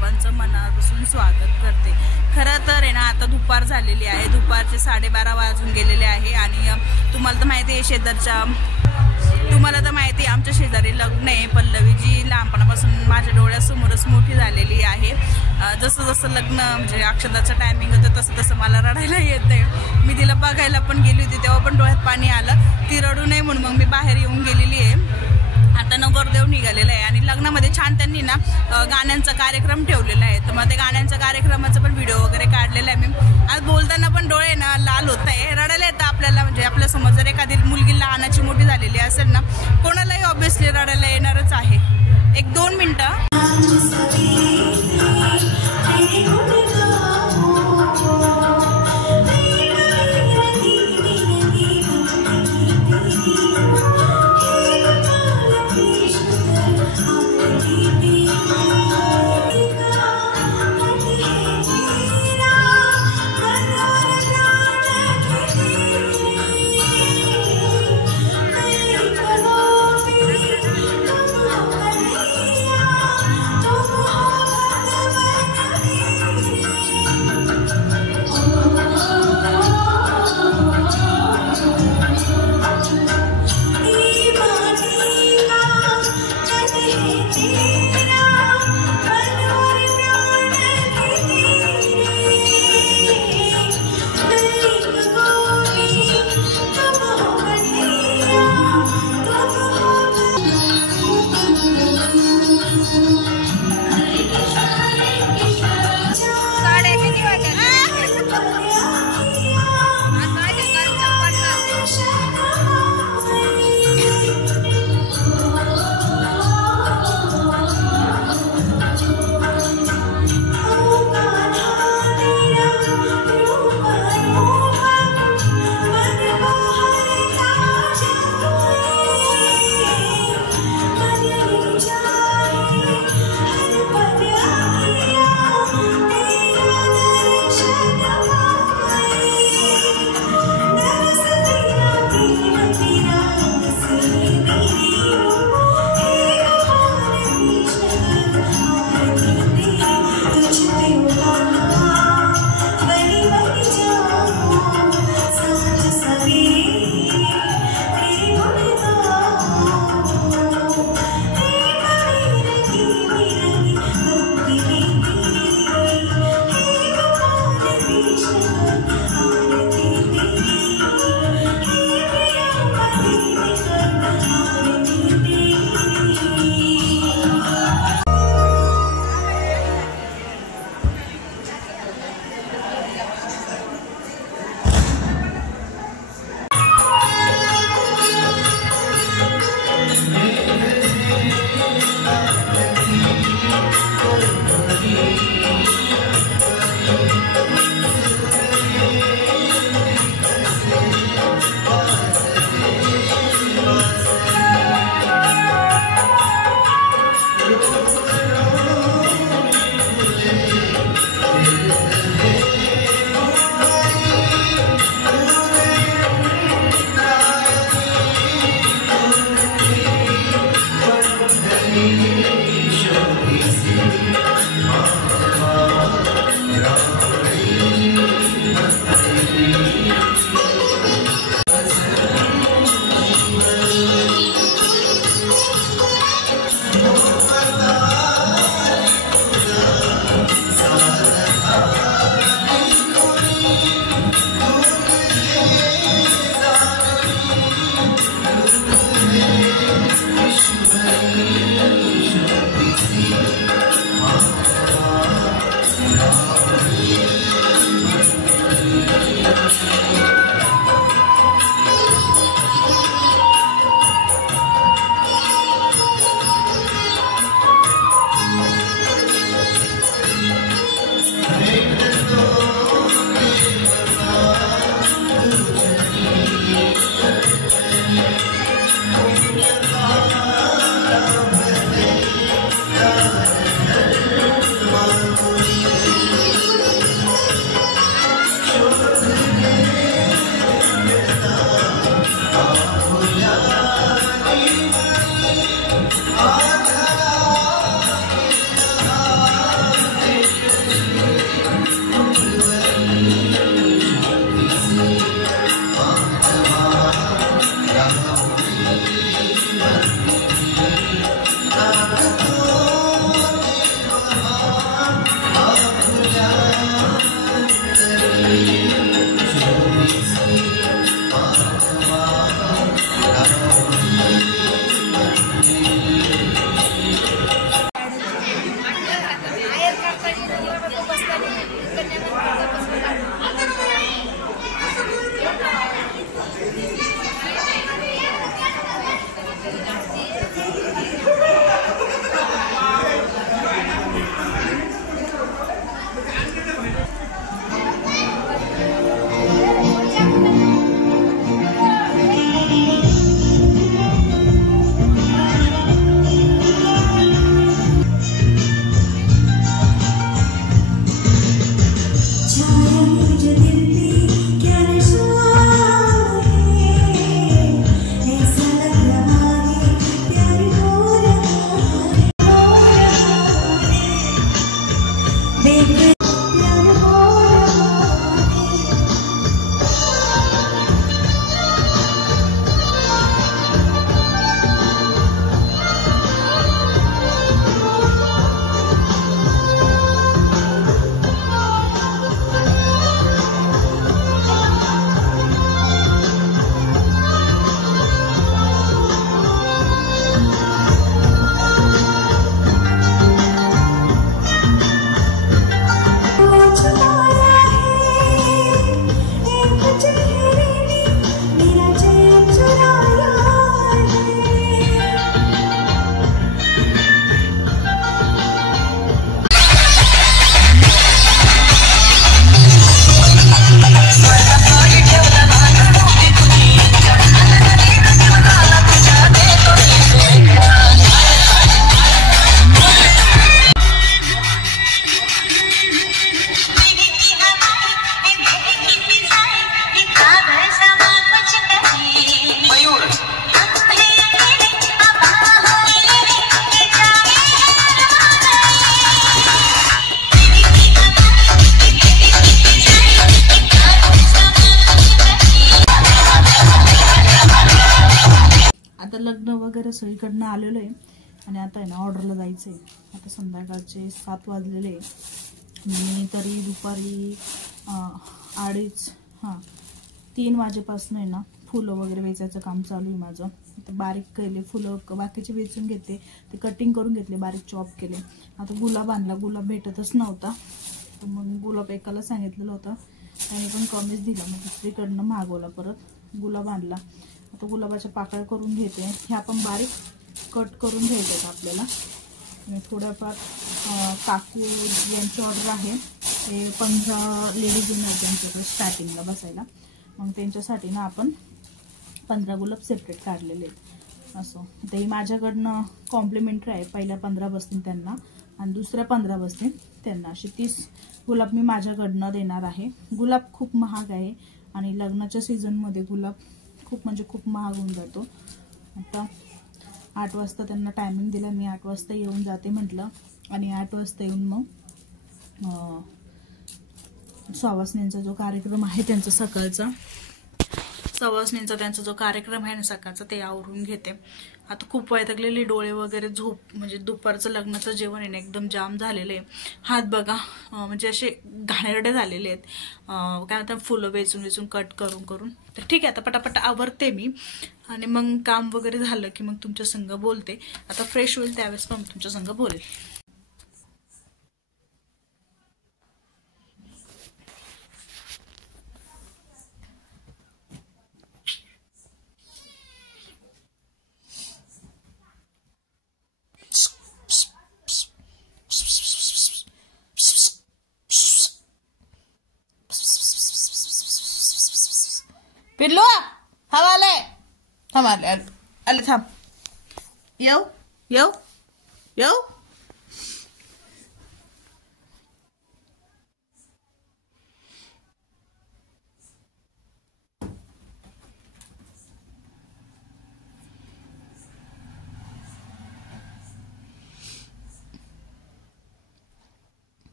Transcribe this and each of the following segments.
सर्वांचं मनापासून स्वागत करते। खरं तर आहे ना, आता दुपार झालेली आहे, दुपारचे 12:30 वाजून गेलेले आहे आणि तुम्हाला तर माहिती आहे आमच्या शेजारी लग्न आहे। पल्लवी जी लहानपणापासून माझ्या डोळ्यासमोरच मोठी झालेली आहे। जसं जसं लग्न म्हणजे अक्षताचं टायमिंग होतं तसं तसं मला रडायला येतंय। मी तिला बघायला पण गेली होती, तेव्हा पण डोळ्यात पाणी आलं। ती रडू नये म्हणून मग मी बाहेर येऊन गेलेली आहे। आता नवरदेव निघालेला आहे आणि लग्नामध्ये छान त्यांनी ना गाण्यांचा कार्यक्रम ठेवलेला आहे। तर मग ते गाण्यांच्या कार्यक्रमाचा पण व्हिडिओ वगैरे काढलेला आहे मी। आज बोलताना पण डोळे ना लाल होत आहे, रडायला येतं आपल्याला। म्हणजे आपल्यासमोर जर एखादी मुलगी लहानाची मोठी झालेली असेल ना, कोणालाही ऑब्विसली रडायला येणारच आहे। 1-2 मिनटं। लग्न वगैरे सगळीकडनं आलेलो आहे आणि आता आहे ना ऑर्डरला जायचं आहे. आता संध्याकाळचे 7 वाजलेले आहे. मी तरी दुपारी 3 वाजेपासून आहे ना फुलं वगैरे वेचायचं काम चालू आहे माझं. ते बारीक केले फुलं, बाकीचे वेचून घेतले, ते कटिंग करून घेतले, बारीक चॉप केले. आता गुलाब आणला, गुलाब भेटतच नव्हता, तर मग गुलाब एकाला सांगितलेलं होतं, त्याने पण कमीच दिला, मग दुसरीकडनं मागवला, परत गुलाब आणला. आता गुलाबाच्या पाकळ्या करून घेते. ह्या पण बारीक कट करून घ्यायच्यात आपल्याला. थोड्याफार काकू यांची ऑर्डर आहे, ते 15 लेडीज येणार त्यांच्याकडे स्टार्टिंगला बसायला. मग त्यांच्यासाठी ना आपण 15 गुलाब सेपरेट काढलेले आहेत. असं ते माझ्याकडनं कॉम्प्लिमेंटरी आहे. पहिल्या 15 बसतील त्यांना आणि दुसऱ्या 15 बसतील त्यांना. असे 30 गुलाब मी माझ्याकडनं देणार आहे. गुलाब खूप महाग आहे आणि लग्नाच्या सीझनमध्ये गुलाब खूप म्हणजे खूप महाग होऊन जातो. आता 8 वाजता त्यांना टायमिंग दिला. मी 8 वाजता येऊन जाते म्हटलं आणि 8 वाजता येऊन मग सवासणींचा जो कार्यक्रम आहे त्यांचा सकाळचा, सवासणींचा त्यांचा जो कार्यक्रम आहे ना सकाळचा, ते आवरून घेते. आता खूप वैतागलेली, डोळे वगैरे झोप, म्हणजे दुपारचं लग्नाचं जेवण आहे ना एकदम जाम झालेलं आहे. हात बघा म्हणजे असे घाणेरडे झालेले आहेत. काय म्हणतात, फुलं वेचून वेचून कट करून करून. तर ठीक आहे, आता पटापट आवरते मी आणि मग काम वगैरे झालं की मग तुमच्या संग बोलते. आता फ्रेश होईल त्यावेळेस पण तुमच्या संग बोलेल. पिल्लू हवाले हवाले आले, थांब, येऊ येऊ येऊ.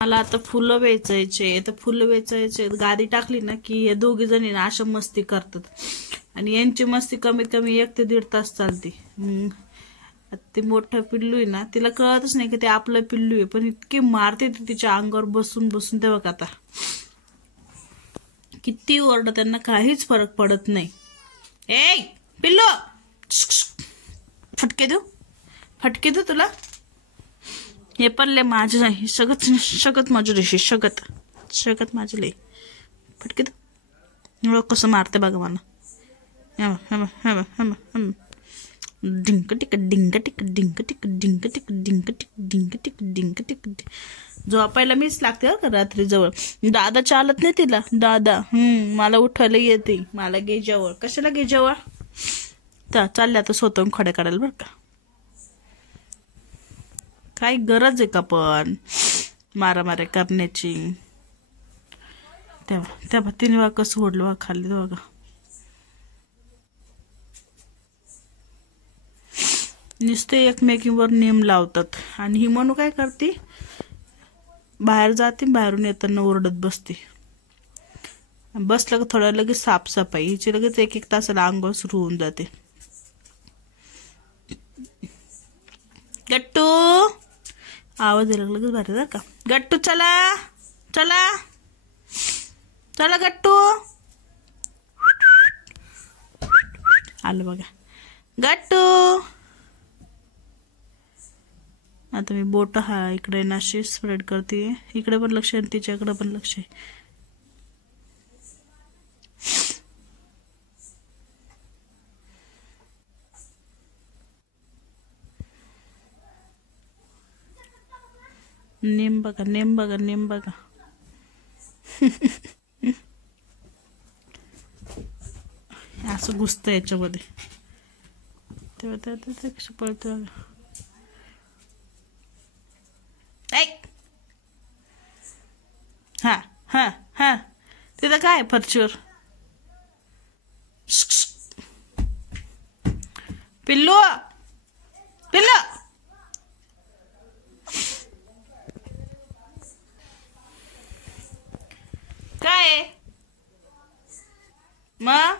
मला आता फुलं वेचायचे, तर फुलं वेचायचे, गादी टाकली ना की हे दोघी जणी ना अशा मस्ती करतात आणि यांची मस्ती कमीत कमी 1 ते 1.5 तास चालते. ते मोठं पिल्लू आहे ना, तिला कळतच नाही की ते आपलं पिल्लू आहे, पण इतकी मारते ती तिच्या अंगावर बसून बसून. ते बघ आता किती ओरडा, त्यांना काहीच फरक पडत नाही. ए पिल्लू, फटके देऊ तुला. हे पण लय माझे नाही, सगळत माझं रेशी, सगळत माझे लय. फटके देऊ, कसं मारते बघा मला. डिंक टिक डिंक टिक डिंक टिक डिंक टिक डिंक टिक डिंक टिक डिंक टिक. झोपायला मीच लागते बरं का रात्री जवळ. दादा चालत नाही तिला, दादा मला उठायला येते, मला घे जवळ. कशाला घे जवळ, तर चालले आता स्वतःहून खडे काढायला बरं का. काय गरज आहे का पण मारामाऱ्या करण्याची? तेव्हा तेव्हा तिने वा कसं ओढलं वा खाली बघा. नुसते एकमेकींवर नेम लावतात. आणि ही मनू काय करते, बाहेर जाते, बाहेरून येताना ओरडत बसते. बसलं का थोड्या लगेच साफसफाई, हिची लगेच 1-1 तासाला अंघोळ सुरू होऊन जाते. गट्टू आवाज यायला लगेच भारी बरं का. गट्टू चला चला चला गट्टू आलं बघा. गट्टू आता मी बोट इकडे नाशी स्प्रेड करते. इकडे पण लक्ष आहे, तिच्याकडे पण लक्ष आहे. नेम बघा, नेम बघा, नेम बघा. असं घुसतं याच्यामध्ये. तेव्हा त्या कसं पळतं. हा हा हा तिथं काय फर्चूर. पिल्लू पिल्लू काय मग